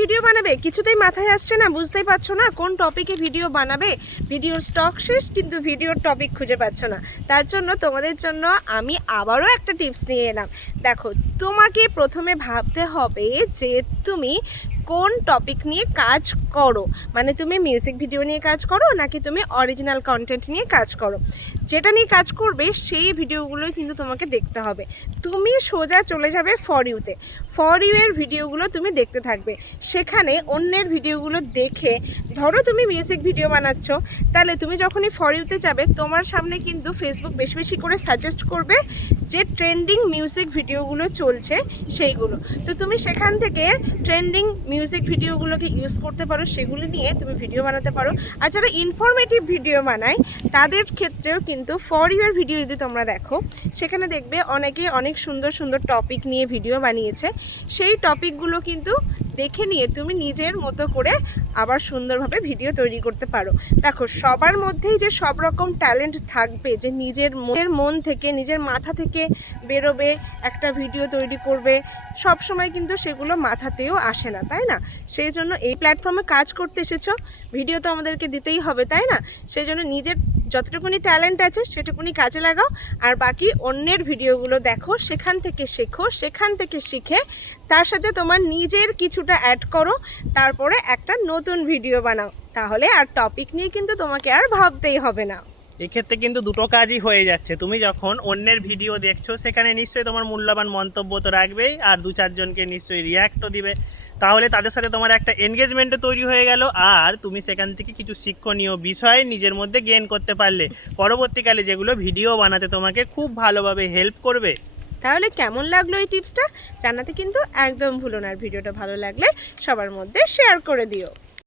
Video বানাবে কিছুতেই মাথায় আসছে না, বুঝতেই পারছো না কোন টপিকে ভিডিও বানাবে। ভিডিওর স্টক শেষ কিন্তু ভিডিওর টপিক খুঁজে পাচ্ছ না। তার জন্য তোমাদের জন্য আমি আবারও একটা টিপস নিয়ে এলাম। দেখো, তোমাকে প্রথমে ভাবতে হবে যে তুমি কোন টপিক নিয়ে কাজ করো, মানে তুমি মিউজিক ভিডিও নিয়ে কাজ করো নাকি তুমি অরিজিনাল কন্টেন্ট নিয়ে কাজ করো। যেটা নিয়ে কাজ করবে সেই ভিডিওগুলোই কিন্তু তোমাকে দেখতে হবে। তুমি সোজা চলে যাবে ফর ইউতে, ফর ইউ এর ভিডিওগুলো তুমি দেখতে থাকবে। সেখানে অন্যের ভিডিওগুলো দেখে, ধরো তুমি মিউজিক ভিডিও বানাচ্ছ, তাহলে তুমি যখনই ফর ইউতে যাবে তোমার সামনে কিন্তু ফেসবুক বেশি বেশি করে সাজেস্ট করবে যে ট্রেন্ডিং মিউজিক ভিডিওগুলো চলছে সেইগুলো। তো তুমি সেখান থেকে ট্রেন্ডিং মিউজিক ভিডিওগুলোকে ইউজ করতে পারো, সেগুলো নিয়ে তুমি ভিডিও বানাতে পারো। আর যারা ইনফরমেটিভ ভিডিও বানায় তাদের ক্ষেত্রেও কিন্তু ফর ইউর ভিডিও যদি তোমরা দেখো, সেখানে দেখবে অনেকে অনেক সুন্দর সুন্দর টপিক নিয়ে ভিডিও বানিয়েছে। সেই টপিকগুলো কিন্তু দেখে নিয়ে তুমি নিজের মতো করে আবার সুন্দরভাবে ভিডিও তৈরি করতে পারো। দেখো, সবার মধ্যেই যে সব রকম ট্যালেন্ট থাকবে যে নিজের মন থেকে নিজের মাথা থেকে বেরোবে একটা ভিডিও তৈরি করবে, সব সময় কিন্তু সেগুলো মাথাতেও আসে না, তাই না? সেই জন্য এই প্ল্যাটফর্মে কাজ করতে এসেছো, ভিডিও তো আমাদেরকে দিতেই হবে, তাই না? সেই জন্য নিজের যতটুকুনি ট্যালেন্ট আছে সেটুকুনি কাজে লাগাও, আর বাকি অন্যের ভিডিওগুলো দেখো, সেখান থেকে শেখো, সেখান থেকে শিখে তার সাথে তোমার নিজের কিছুটা অ্যাড করো, তারপরে একটা নতুন ভিডিও বানাও। তাহলে আর টপিক নিয়ে কিন্তু তোমাকে আর ভাবতেই হবে না। এক্ষেত্রে কিন্তু দুটো কাজই হয়ে যাচ্ছে। তুমি যখন অন্যের ভিডিও দেখছো সেখানে নিশ্চয়ই তোমার মূল্যবান মন্তব্য তো রাখবেই, আর দু চারজনকে নিশ্চয়ই রিয়াক্টও দিবে। তাহলে তাদের সাথে তোমার একটা এনগেজমেন্টও তৈরি হয়ে গেল, আর তুমি সেখান থেকে কিছু শিক্ষণীয় বিষয় নিজের মধ্যে গেইন করতে পারলে, পরবর্তীকালে যেগুলো ভিডিও বানাতে তোমাকে খুব ভালোভাবে হেল্প করবে। তাহলে কেমন লাগলো এই টিপসটা জানাতে কিন্তু একদম ভুলো না, আর ভিডিওটা ভালো লাগলে সবার মধ্যে শেয়ার করে দিও।